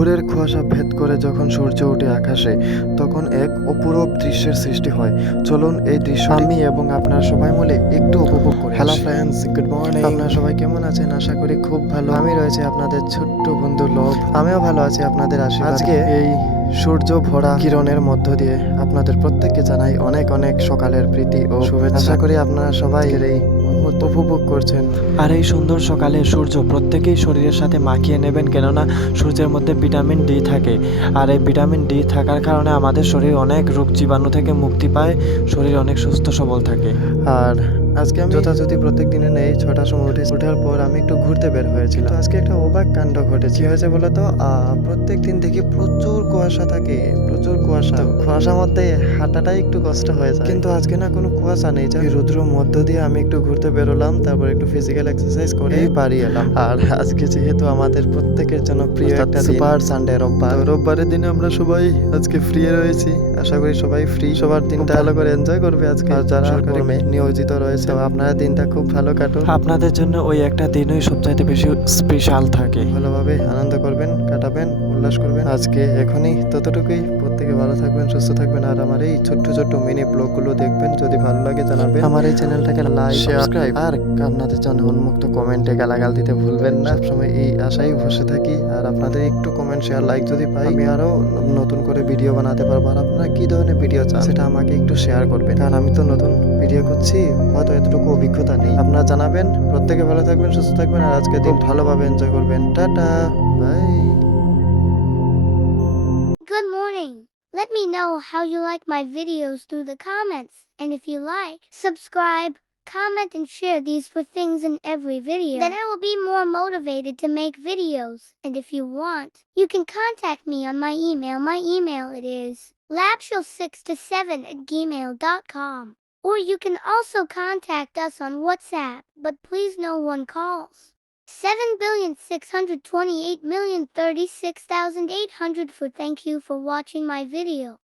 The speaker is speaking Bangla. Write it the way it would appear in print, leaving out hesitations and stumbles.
ভোরের কুয়াশা ভেদ করে যখন সূর্য ওঠে আকাশে, তখন এক অপূরূপ দৃশ্যের সৃষ্টি হয়। চলুন এই দৃশ্য আমি এবং আপনারা সবাই মিলে একটু উপভোগ করি। Hello friends, good morning. আপনারা সবাই কেমন আছেন? আশা করি খুব ভালো। আমি রয়েছে আপনাদের ছোট্ট বন্ধু লব। আমিও ভালো আছি আপনাদের আশীর্বাদে। আজকে এই সূর্য ভরা কিরণের মধ্য দিয়ে আপনাদের প্রত্যেককে জানাই অনেক অনেক সকালের প্রীতি ও শুভেচ্ছা। আশা করি আপনারা সবাই এই মুহূর্ত উপভোগ করছেন। আর এই সুন্দর সকালে সূর্য প্রত্যেকেই শরীরের সাথে মাখিয়ে নেবেন, কেননা সূর্যের মধ্যে ভিটামিন ডি থাকে। আর এই ভিটামিন ডি থাকার কারণে আমাদের শরীর অনেক রোগ জীবাণু থেকে মুক্তি পায়, শরীর অনেক সুস্থ সবল থাকে। আর আজকে আমি যথাযথ প্রত্যেক দিনে নেই 6টার সময় ওঠার পর আমি একটু ঘুরতে বের হয়েছিলাম। তো আজকে একটা অবাক কাণ্ড ঘটেছে। কি হয়েছে বলো তো? প্রত্যেক দিন দেখি প্রচুর কুয়াশা থাকে, প্রচুর কুয়াশা। তো কুয়াশার মধ্যে হাঁটাটাই একটু কষ্ট হয়ে যায়, কিন্তু আজকে না কোনো কুয়াশা নেই। এই রৌদ্রের মধ্য দিয়ে আমি একটু ঘুরতে বেরোলাম, তারপর একটু ফিজিক্যাল এক্সারসাইজ করে বাড়ি এলাম। আর আজকে যেহেতু আমাদের প্রত্যেকের জন্য প্রিয় একটা সুপার সানডে, রোববার। রোববারের দিনে আমরা সবাই আজকে ফ্রি রয়েছি। আশা করি সবাই ফ্রি, সবার দিনটা ভালো করে এনজয় করবে আজকে। আর যারা কর্মে নিয়োজিত রয়েছে, আপনারা দিনটা খুব ভালো কাটুন। আপনাদের জন্য ওই একটা দিনই সবচাইতে বেশি স্পেশাল থাকে। ভালোভাবে আনন্দ করবেন, কাটাবেন, উল্লাস করবেন। আজকে এখনই ততটুকুই। প্রত্যেকে ভালো থাকবেন, সুস্থ থাকবেন। আর আমার এই ছোট্ট ছোট্ট মিনি ব্লগগুলো দেখবেন, যদি ভালো লাগে জানাবেন। আমার এই চ্যানেলটাকে লাইক, সাবস্ক্রাইব আর আপনাদের জন্য উন্মুক্ত কমেন্টে গালাগাল দিতে ভুলবেন না। সবসময় এই আশায় বসে থাকি। আর আপনাদের একটু কমেন্ট, শেয়ার, লাইক যদি পাই, আমি আরো নতুন করে ভিডিও বানাতে পারবো। আর আপনারা কি ধরনের ভিডিও চান সেটা আমাকে একটু শেয়ার করবেন, কারণ আমি তো নতুন ভিডিও করছি, হয়তো এতটুকু অভিজ্ঞতা নেই। আপনারা জানাবেন। প্রত্যেকে ভালো থাকবেন, সুস্থ থাকবেন, আর আজকে দিন ভালোভাবে এনজয় করবেন। Tata, bye. Good morning. Let me know how you like my videos through the comments. And if you like, subscribe, comment and share these for things in every video. Then I will be more motivated to make videos. And if you want, you can contact me on my email. My email it is labshell6to7@gmail.com. Or you can also contact us on WhatsApp, but please no one calls. 7,628,036,800 for thank you for watching my video.